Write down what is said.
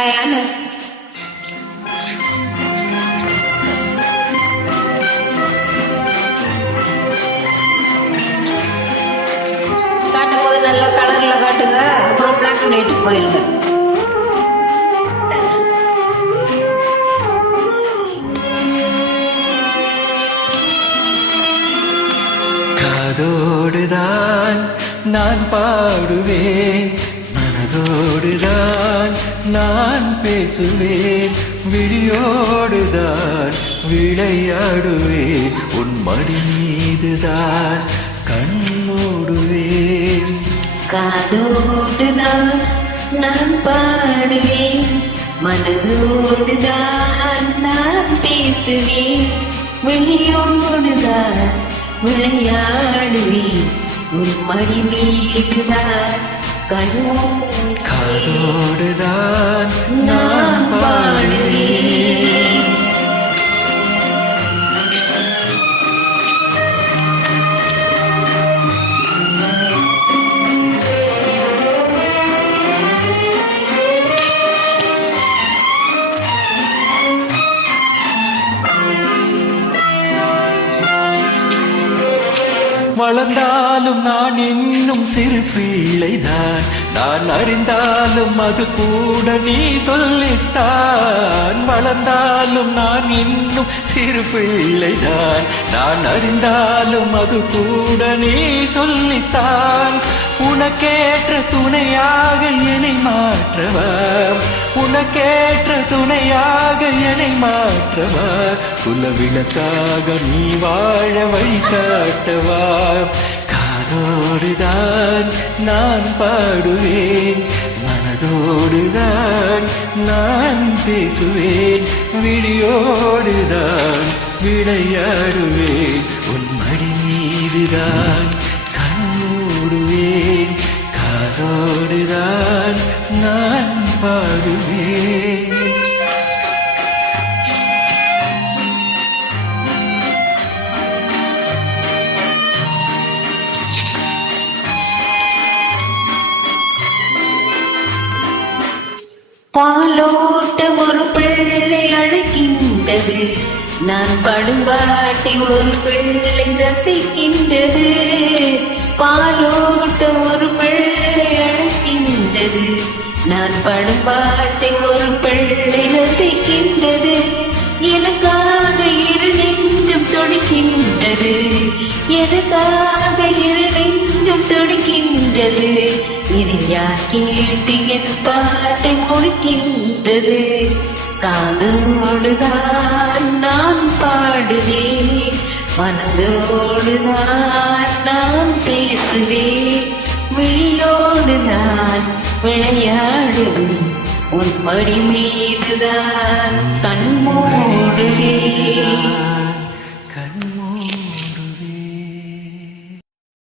Ayan. காட்டும் போது நல்ல கலர்ல காட்டுங்க. அப்புறம் பிளாக் அண்ட் ஒயிட் போயிருங்க. காதோடுதான் நான் பாடுவேன். விழியோடுதான் நான் பேசுவேன். விழியோடுதான் விளையாடுவேன். உன் மடி மீதுதான் கண்ணோடுவேன் காதோடுதான் நான் பாடுவேன். மனதோடுதான் நான் பேசுவேன். விழியோடுதான் விளையாடுவேன். உன் மடி மீதுதான் காதோடுதான் நான் நான் வளர்ந்தாலும் நான் இன்னும் சிறு பிள்ளைதான். நான் அறிந்தாலும் அது கூட நீ சொல்லித்தான். வளர்ந்தாலும் நான் இன்னும் சிறு பிள்ளைதான். நான் அறிந்தாலும் அது கூட நீ சொல்லித்தான். உனக்கேற்ற துணையாக என்னை மாற்றவா? உனக்கேற்ற துணையாக என்னை மாற்றவா? குலவிளக்காக நீ வாழ வழி காட்டவா? காதோடுதான் நான் பாடுவேன். மனதோடுதான் நான் பேசுவேன். விழியோடுதான் விளையாடுவேன். உன் மடி மீதுதான் கண்ணூடுவேன் காதோடுதான் நான் பாடுவேன் பாலோட்ட ஒரு பிள்ளை அழைக்கின்றது. நான் படும்பாட்டி ஒரு பிள்ளை ரசிக்கின்றது. பாலோட்டம் நான் படும் படும்பாட்டி ஒரு பிள்ளை ரசிக்கின்றது. எனக்காக இரு நெஞ்சம் துடிக்கின்றது. எனக்காக இரு நெஞ்சம் துடிக்கின்றது. இது யார் கேட்டு என் பாட்டை முடிக்கின்றது? காதோடுதான் நான் பாடுவேன். மனதோடுதான் நான் பேசுவேன். விழியோடுதான் விளையாடு உன் படி மீதுதான் கண் மூடுவேன்